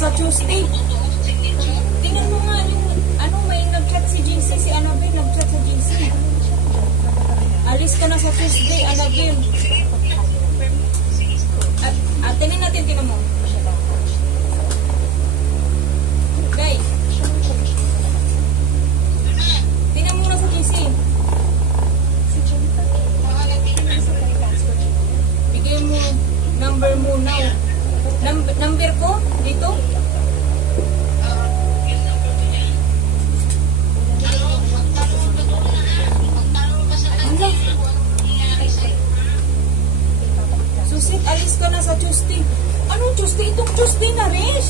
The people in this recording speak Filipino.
Sa Tuesday. Tingnan mo nga yung ano, may nag-chat si JC, si Annabelle nag-chat sa JC. Alis ka na sa Tuesday, Annabelle. At tingnan natin, tingnan mo. Okay. Tingnan mo na sa JC. Bigay mo number mo now. Number ko dito. Susit, alis ka na sa Tuesday. Anong Tuesday? Itong Tuesday na, Riz.